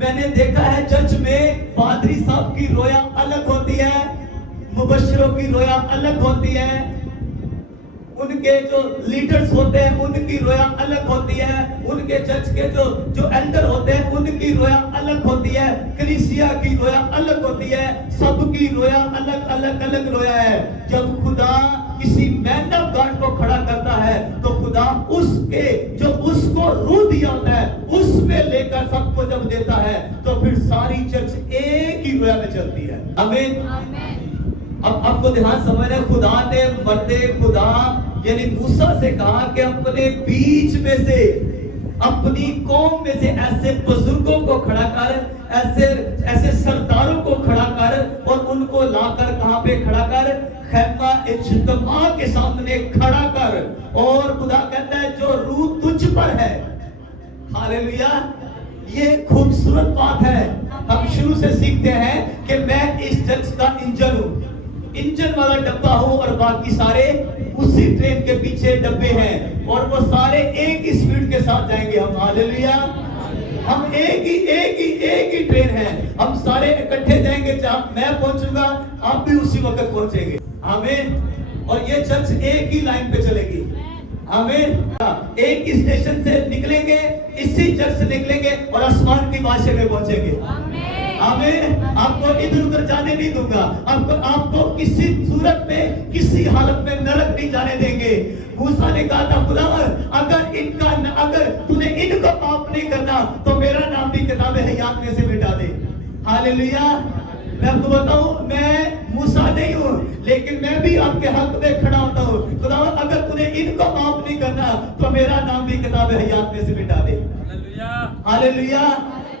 میں نے دیکھا ہے چرچ میں پادری صاحب کی رویا الگ ہوتی ہے، مبشروں کی رویا الگ ہوتی ہے، ان کے جو لیڈرز ہوتے ہیں ان کی رویا الگ ہوتی ہے، ان کے چرچ کے جو ایلڈر ہوتے ہیں ان کی رویا الگ ہوتی ہے، کلیسیا کی رویا الگ ہوتی ہے، سب کی رویا الگ رویا ہے۔ جب خدا کسی مین آف گاڈ کو کھڑا کرتا ہے تو خدا اس کو روح دیا ہوتا ہے اس میں لے کر سب کو جب دیتا ہے تو پھر ساری چرچ ایک ہی رویا میں چلتی ہے۔ آمین۔ اب آپ کو دھیان سمجھنا ہے، خدا نے مرد خدا یعنی موسیٰ سے کہا کہ اپنے بیچ میں سے اپنی قوم میں سے ایسے بزرگوں کو کھڑا کر، ایسے سرداروں کو کھڑا کر اور ان کو لا کر کہاں پہ کھڑا کر؟ خیمہ اجتماع کے سامنے کھڑا کر، اور خدا کہتا ہے جو روح تجھ پر ہے۔ ہاللیلویہ، یہ خوبصورت بات ہے۔ ہم شروع سے سیکھتے ہیں کہ میں اس چرچ کا انجن ہوں، انجن والا ڈبہ ہوں اور باقی سارے اسی ٹرین کے پیچھے ڈبے ہیں، اور وہ سارے ایک ہی سپیڈ کے ساتھ جائیں گے۔ ہم ہاللیلویہ، ہم ایک ہی ٹرین ہیں، ہم سارے اکٹھے جائیں گے، جہاں میں پہنچوں گا آپ بھی اسی وقت پہنچیں گے۔ آمین۔ اور یہ چرچ ایک ہی لائن پہ چلے گی۔ آمین۔ ایک ہی اسٹیشن سے نکلیں گے، اسی چرچ سے نکلیں گے اور آسمان کی بادشاہ میں پہنچیں گے۔ آمین۔ آپ کو ادھر ادھر جانے نہیں دوں گا، آپ کو کسی صورت میں کسی حالت میں نرک نہیں جانے دیں گے۔ موسیٰ نے کہا تھا خدا اگر تو نے ان کو معاف نہیں کرنا تو میرا نام بھی کتاب حیات میں سے مٹا دے۔ ہاللیلویہ۔ میں آپ کو بتاؤں، میں موسیٰ نہیں ہوں لیکن میں بھی آپ کے حق میں کھڑا ہوتا ہوں۔ خدا اگر تو نے ان کو معاف نہیں کرنا تو میرا نام بھی کتاب حیات میں سے مٹا دے۔ ہاللیلویہ۔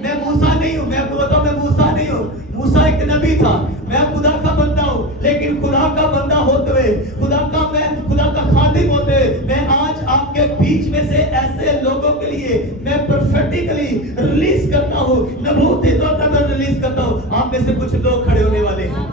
میں موسیٰ نہیں ہوں، میں آپ کو بتاؤں میں موسیٰ نہیں ہوں، موسیٰ ایک نبی تھا، میں خدا کا بندہ ہوں، لیکن خدا کا بندہ ہوتے ہوئے، خدا کا خادم ہوتے ہوئے میں آج آپ کے بیچ میں سے ایسے لوگوں کے لیے میں پروفیٹکلی ریلیز کرتا ہوں، نبوتی طور پر ریلیز کرتا ہوں۔ آپ میں سے کچھ لوگ کھڑے ہونے والے ہیں۔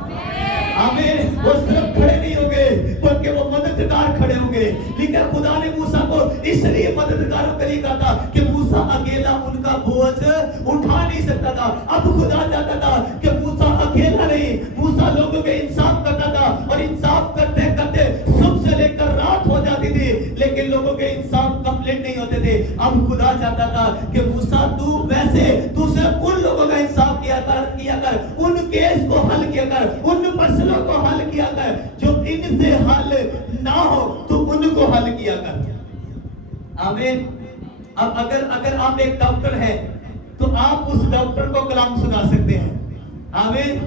آمین۔ وہ صرف کھڑے نہیں ہوں گے بلکہ وہ مددگار کھڑے ہوں گے، لیکن خدا نے موسیٰ کو اس لیے مددگاروں کے لیے کہا تھا کہ موسیٰ اکیلا ان کا بوجھ اٹھا نہیں سکتا تھا۔ اب خدا چاہتا تھا کہ موسیٰ اکیلا نہیں، موسیٰ لوگوں کے انصاف کرتا تھا، اور انصاف کرتے کرتے صبح سے لے کر رات ہو جاتی تھی لیکن لوگوں کے انصاف کمپلیٹ نہیں ہوتے تھے۔ اب خدا چاہتا تھا کہ موسیٰ تو صرف ان لوگوں کا انصاف کیا کر، ان کیس کو حل کیا کر، ان مسئلوں کو حل کیا کر جو ان سے حل نہ ہو تو ان کو حل کیا کر۔ آمین۔ اب اگر آپ ایک ڈاکٹر ہیں تو آپ اس ڈاکٹر کو کلام سنا سکتے ہیں۔ آمین۔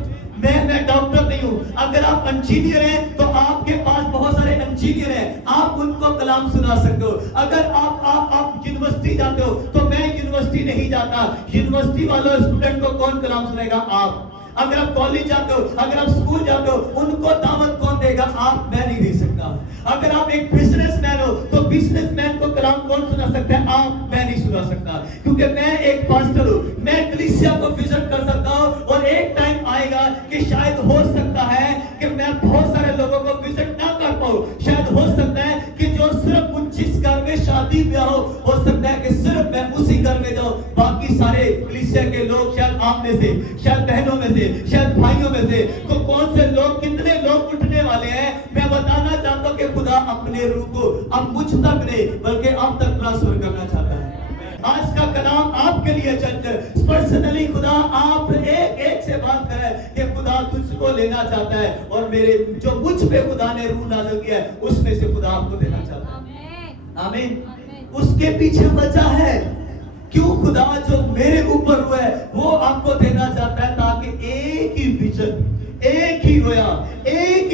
میں ڈاکٹر نہیں ہوں، اگر آپ انجینئر ہیں تو آپ کے پاس بہت سارے انجینئر ہیں، آپ ان کو کلام سنا سکتے ہو۔ اگر آپ یونیورسٹی جاتے ہو تو میں یونیورسٹی نہیں جاتا، یونیورسٹی والوں اسٹوڈنٹ کو کون کلام سنے گا؟ آپ۔ اگر آپ کالج جاتے ہو، اگر آپ اسکول جاتے ہو، ان کو دعوت کون دے گا؟ آپ، میں نہیں دے سکتا۔ اگر آپ ایک بزنس مین ہو تو بزنس مین کو کلام کون سنا سکتا ہے؟ آپ، میں نہیں سنا سکتا، کیونکہ میں ایک پاسٹر ہوں۔ میں کلیسیا کو وزٹ کر سکتا ہوں، اور ایک ٹائم آئے گا کہ شاید ہو سکتا ہے کہ میں بہت سارے لوگوں کو وزٹ نہ کر پاؤں، شاید ہو سکتا ہے کہ جو صرف جس گھر میں شادی بیاہ ہو سکتا ہے کہ صرف میں اسی گھر میں جاؤں، باقی سارے کلیسیا کے لوگ شاید آپ میں سے، شاید بہنوں میں سے، شاید بھائیوں میں سے کون سے لوگ، کتنے لوگ اٹھنے والے ہیں۔ میں بتانا چاہتا ہوں کہ خدا اپنے روح کو اب مجھ تک نہیں بلکہ آپ تک ٹرانسفر کرنا چاہتا ہے۔ آج کا کلام آپ کے لیے چرچ پرسنلی خدا آپ ایک سے بات کرے کہ خدا تجھ کو لینا چاہتا ہے، اور میرے جو مجھ پہ خدا نے روح نازل کیا ہے اس میں سے خدا آپ کو دینا چاہتا ہے۔ آمین۔ اس کے پیچھے وجہ ہے کیوں خدا جو میرے اوپر ہوا ہے وہ آپ کو دینا چاہتا ہے، تاکہ ایک ہی ویژن، ایک ہی رویا، ایک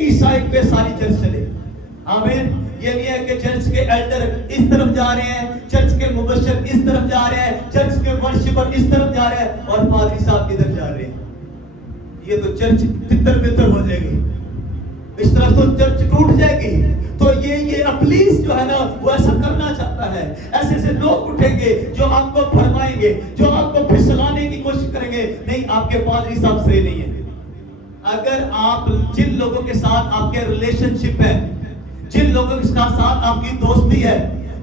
ہی سائٹ پہ ساری چرچ چلے۔ آمین۔ یہ نہیں ہے کہ چرچ کے ایلڈر اس طرف جا رہے ہیں، چرچ کے مبشر اس طرف جا رہے ہیں، چرچ کے ورشپر اس طرف جا رہے ہیں اور پادری صاحب ادھر جا رہے ہیں۔ یہ تو چرچ تتر بتر ہو جائے گی، اس طرح تو چرچ ٹوٹ جائے گی۔ تو یہ ابلیس جو ہے نا وہ ایسا کرنا چاہتا ہے، ایسے لوگ اٹھیں گے جو آپ کو بھرمائیں گے، جو آپ کو پھسلانے کی کوشش کریں گے۔ نہیں، آپ کے پادری صاحب صحیح نہیں ہے۔ اگر آپ جن لوگوں کے ساتھ آپ کے ریلیشن شپ ہے، جن لوگوں کے ساتھ آپ کی دوستی ہے،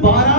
12